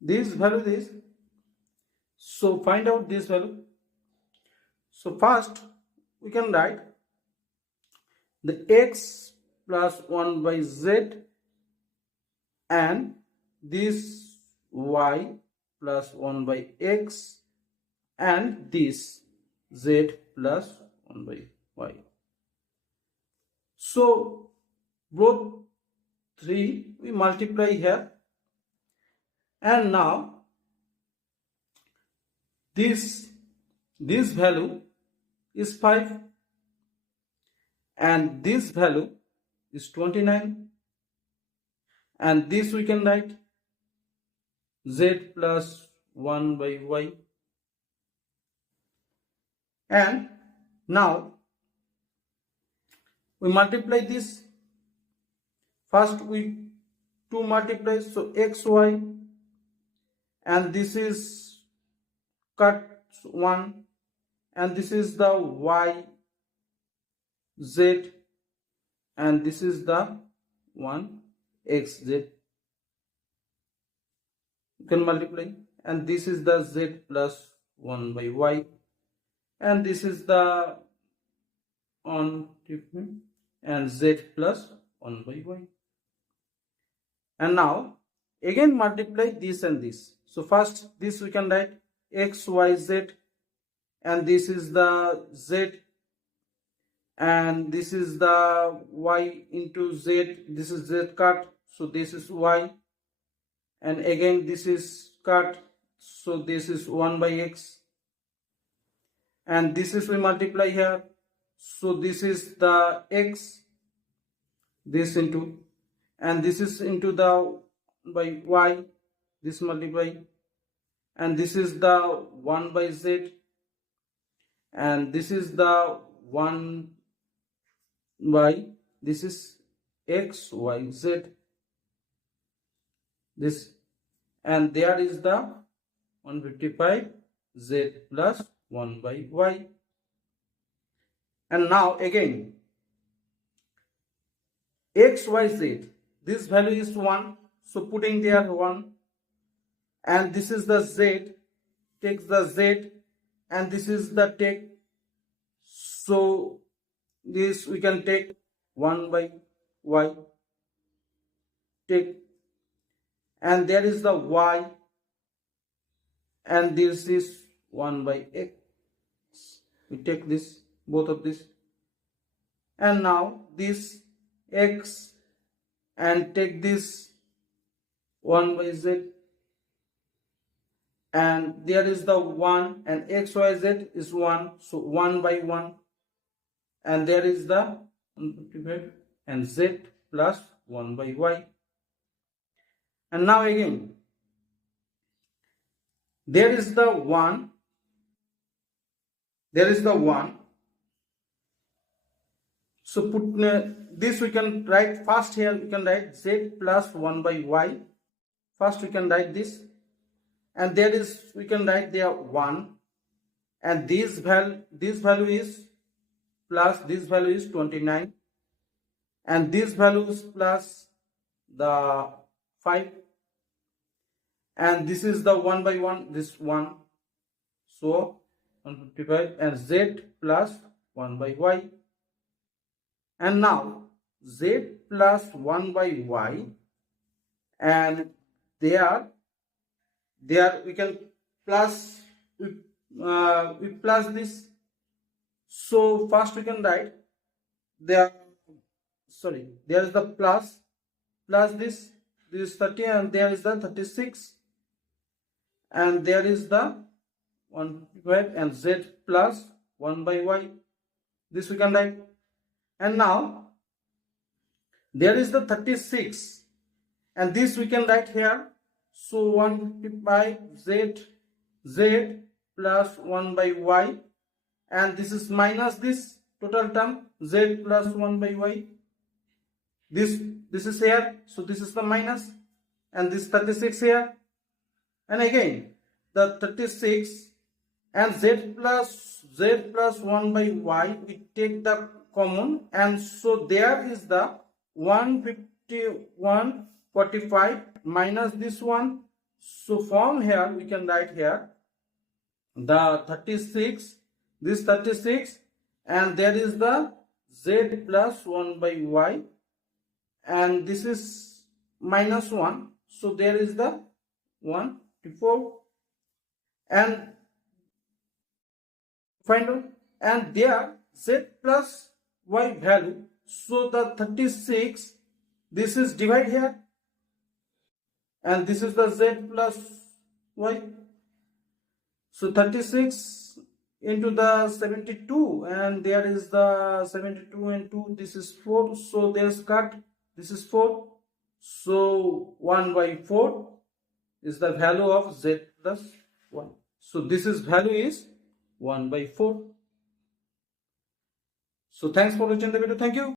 this value is. So find out this value. So first we can write the x plus 1 by z and this y plus 1 by x and this z plus 1 by y. So both 3 we multiply here, and now this value is 5 and this value is 29, and this we can write z plus 1 by y. And now we multiply this. First we 2 multiply, so xy, and this is cut 1, and this is the y z, and this is the 1 xz. You can multiply, and this is the z plus 1 by y, and this is the on and z plus 1 by y. And now again multiply this and this. So first this we can write x y z, and this is the z, and this is the y into z. This is z cut, so this is y, and again this is cut, so this is 1 by x, and this is we multiply here, so this is the x, this into, and this is into the by y, this multiply, and this is the 1 by z, and this is the 1 by, this is x y z, this, and there is the 155 z plus 1 by y. And now again x y z, this value is 1, so putting there 1, and this is the z, takes the z, and this is the take, so this we can take 1 by y, take, and there is the y, and this is 1 by x. We take this, both of this, and now this x, and take this 1 by z, and there is the 1, and x y z is 1, so 1 by 1, and there is the 155 and z plus 1 by y. And now again there is the 1, so put this we can write first. Here we can write z plus 1 by y. First we can write this, and there is we can write there 1, and this value is plus, this value is 29, and this value is plus the 5, and this is the 1 by 1, this 1, so 155, and z plus 1 by y. And now z plus 1 by y, and there we can plus, we plus this. So first we can write there, there is the plus this is 30, and there is the 36, and there is the 155 and z plus 1 by y, this we can write. And now there is the 36, and this we can write here, so 155 z plus 1 by y, and this is minus this total term z plus 1 by y, this is here, so this is the minus, and this 36 here, and again the 36 and z plus 1 by y, we take the common, and so there is the 145 minus this one, So from here we can write here the 36, this 36, and there is the z plus 1 by y, and this is minus 1, so there is the 1 to 4, and find out, and there z plus y value, so the 36, this is divide here, and this is the z plus y, so 36 into the 72, and there is the 72 and 2, this is 4, so there's cut, this is 4, so 1 by 4 is the value of z plus 1, so this is value is 1 by 4. So thanks for watching the video. Thank you.